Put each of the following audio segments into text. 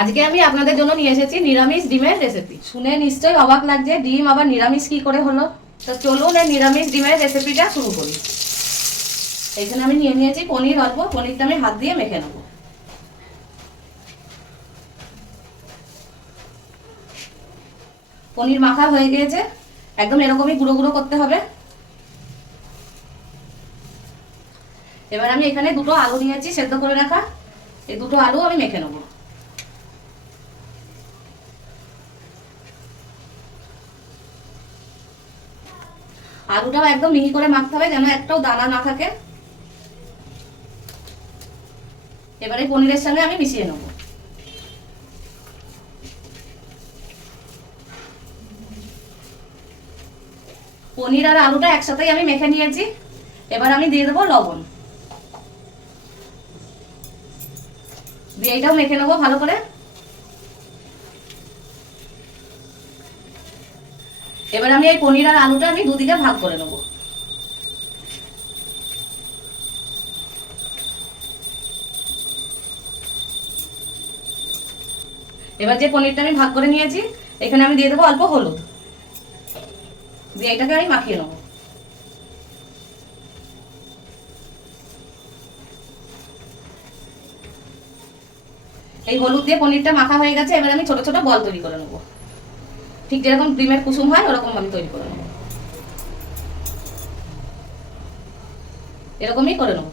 আজকে আমি আপনাদের জন্য নিয়ে এসেছি নিরামিষ ডিমের রেসিপি শুনে নিশ্চয়ই অবাক লাগছে, ডিম আবার নিরামিষ কি করে হলো? তো চলুন এই নিরামিষ ডিমের রেসিপিটা শুরু করি। এখানে আমি নিয়ে নিয়েছি পনির, অল্প পনিরটা আমি হাত দিয়ে মেখে নেব। পনির মাখা হয়ে গিয়েছে, একদম এরকমই গুঁড়ো গুঁড়ো করতে হবে। এবার আমি এখানে দুটো আলু নিয়েছি, সেদ্ধ করে রাখা। এই দুটো আলু আমি মেখে নেব। আলুটাও একদম মিহি করে মাখতে হবে যেন একটাও দানা না থাকে। এবারে পনিরের সঙ্গে আমি মিশিয়ে নেব। পনির আর আলুটা একসাথেই আমি মেখে নিয়েছি। এবার আমি দিয়ে দেবো লবণ। দিয়ে এইটাও মেখে নেব ভালো করে। এবার আমি এই পনির আর আলুটা আমি দুদিকে ভাগ করে নেব। এবার যে পনিরটা আমি ভাগ করে নিয়েছি, এখানে আমি দিয়ে দেবো অল্প হলুদ। দিয়ে এটাকে আমি মাখিয়ে নেব। এই হলুদ দিয়ে পনিরটা মাখা হয়ে গেছে, এবার আমি ছোট ছোট বল তৈরি করে নেব। ঠিক যেরকম ডিমের কুসুম হয়, ওরকম আমি তৈরি করে নেব। এরকমই করে নেব।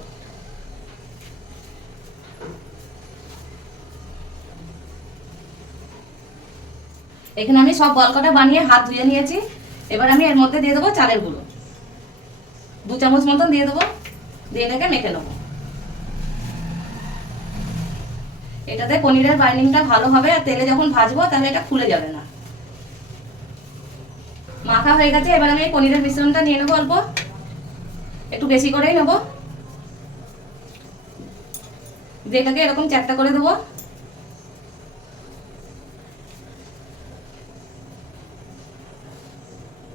এখানে আমি সব বল কটা বানিয়ে হাত ধুয়ে নিয়েছি। এবার আমি এর মধ্যে দিয়ে দেবো চালের গুঁড়ো। দু চামচ মতন দিয়ে দেবো। দিয়ে এটাকে মেখে নেব। এটাতে পনিরের বাইন্ডিংটা ভালো হবে, আর তেলে যখন ভাজবো, তাহলে এটা খুলে যাবে না। মাখা হয়ে গেছে, এবার আমি পনিরের মিশ্রণটা নিয়ে নেব অল্প। একটু বেশি করেই নেব। দিয়ে এটাকে এরকম চারটা করে দেবো।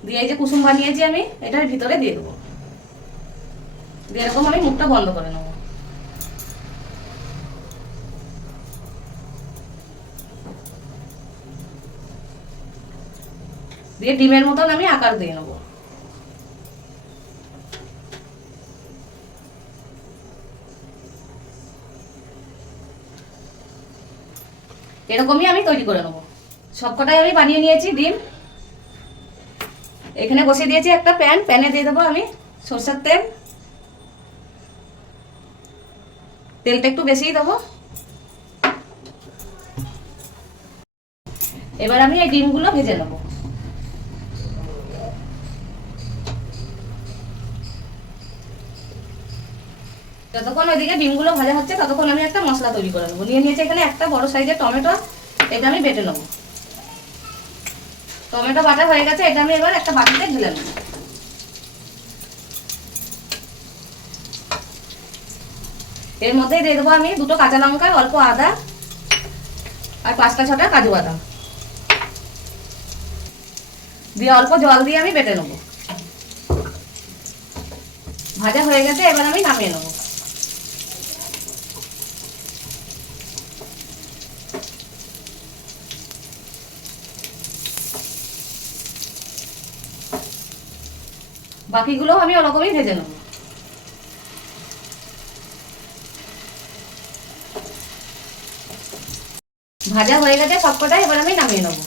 দিয়ে যে কুসুম বানিয়েছি আমি, এটার ভিতরে দিয়ে দেবো। দিয়ে এরকম আমি মুখটা বন্ধ করে নেব। দিয়ে ডিমের মতন আমি আকার দিয়ে নেব। এরকমই আমি তৈরি করে নেব। সবকটাই আমি বানিয়ে নিয়েছি ডিম। এখানে বসিয়ে দিয়েছি একটা প্যান। প্যানে দিয়ে দেবো আমি সরষের তেল। তেলটা একটু বেশিই দেবো। এবার আমি এই ডিমগুলো ভেজে নেব। যতক্ষণ ওইদিকে ডিমগুলো ভাজা হচ্ছে, ততক্ষণ আমি একটা মশলা তৈরি করে নেব। নিয়ে নিয়েছি এখানে একটা বড় সাইজের টমেটো, এটা আমি বেটে নেব। টমেটো বাটা হয়ে গেছে, এটা আমি এবার একটা বাটিতে ঢেলে নেব। এর মধ্যেই দিয়ে দেবো আমি দুটো কাঁচা লঙ্কা, অল্প আদা, আর পাঁচটা ছটা কাজু বাদাম। দিয়ে অল্প জল দিয়ে আমি বেটে নেব। ভাজা হয়ে গেছে, এবার আমি নামিয়ে নেব। বাকিগুলো আমি ওরকমই ভেজে নেব। ভাজা হয়ে গেছে সবকটা এবার আমি নামিয়ে নেব।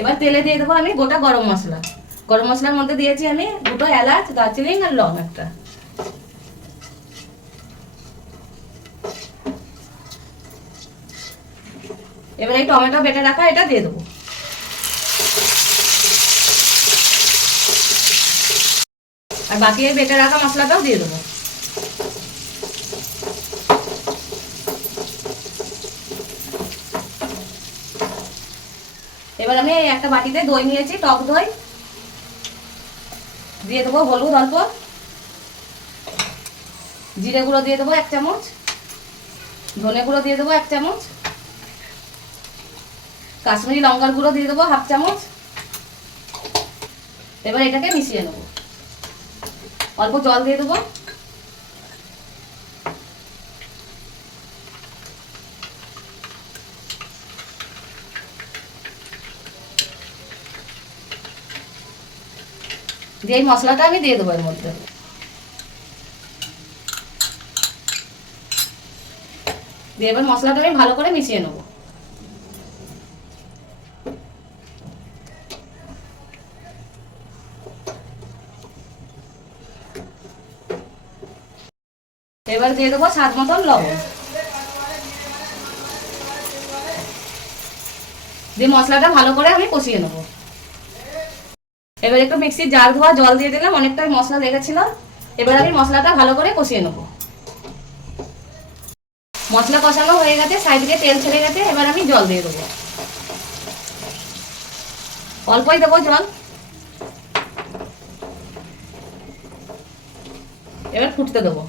এবার তেলে দিয়ে দেবো আমি গোটা গরম মশলা। গরম মশলার মধ্যে দিয়েছি আমি দুটো এলাচ, দারচিনি আর লং একটা। এবার এই টমেটো বেটে রাখা, এটা দিয়ে দেবো। আর বাকি এই বেটে রাখা মশলাটাও দিয়ে দেবো। এবার আমি এই একটা বাটিতে দই নিয়েছি, টক দই। দিয়ে দেবো হলুদ অল্প। জিরে গুঁড়ো দিয়ে দেবো এক চামচ। ধনে গুঁড়ো দিয়ে দেবো এক চামচ। কাশ্মীরি লঙ্কার গুঁড়ো দিয়ে দেবো হাফ চামচ। এবার এটাকে মিশিয়ে নেব। অল্প জল দিয়ে দেবো। দিয়ে এই মশলাটা আমি দিয়ে দেবো এর মধ্যে। দিয়ে এবার মশলাটা আমি ভালো করে মিশিয়ে নেব। এবার দিয়ে দেবো স্বাদ মতন লবণ। দিয়ে মশলাটা ভালো করে আমি কষিয়ে নেব। এবার একটু মিক্সির জার ধোয়া জল দিয়ে দিলাম, অনেকটাই মশলা লেগেছিল। এবার আমি মশলাটা ভালো করে কষিয়ে নেব। মশলা কষানো হয়ে গেছে, সাইড দিয়ে তেল ছেড়ে গেছে, এবার আমি জল দিয়ে দেবো। অল্পই দেবো জল। এবার ফুটতে দেবো।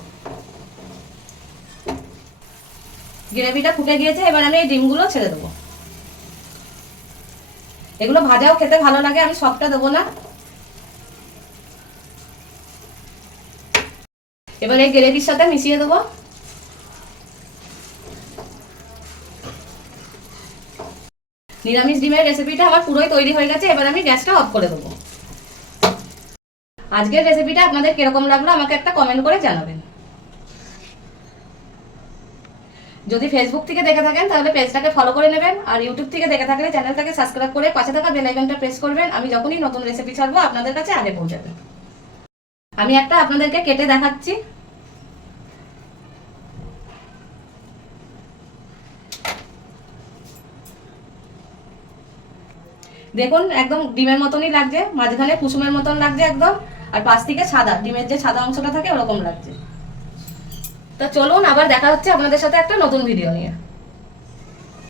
গ্রেভিটা ফুটে গিয়েছে, এবার আমি এই ডিমগুলো ছেড়ে দেবো। এগুলো ভাজাও খেতে ভালো লাগে, আমি সবটা দেবো না। এবার এই গ্রেভির সাথে মিশিয়ে দেবো। নিরামিষ ডিমের রেসিপিটা আমার পুরোই তৈরি হয়ে গেছে, এবার আমি গ্যাসটা অফ করে দেবো। আজকের রেসিপিটা আপনাদের কীরকম লাগল আমাকে একটা কমেন্ট করে জানাবেন। যদি ফেসবুক থেকে দেখে থাকেন, তাহলে পেজটাকে ফলো করে নেবেন। আর ইউটিউব থেকে দেখে থাকলে চ্যানেলটাকে সাবস্ক্রাইব করে পাশে থাকা বেল আইকনটা প্রেস করবেন। আমি যখনই নতুন রেসিপি ছাড়বো, আপনাদের কাছে আগে পৌঁছাবে আমি একটা আপনাদেরকে কেটে দেখাচ্ছি। দেখুন, একদম ডিমের মতনই লাগছে। মাঝখানে কুসুমের মতন লাগছে একদম। আর পাশ থেকে সাদা, ডিমের যে সাদা অংশটা থাকে ওরকম লাগছে। তো চলুন আবার দেখা হচ্ছে আপনাদের সাথে একটা নতুন ভিডিও নিয়ে।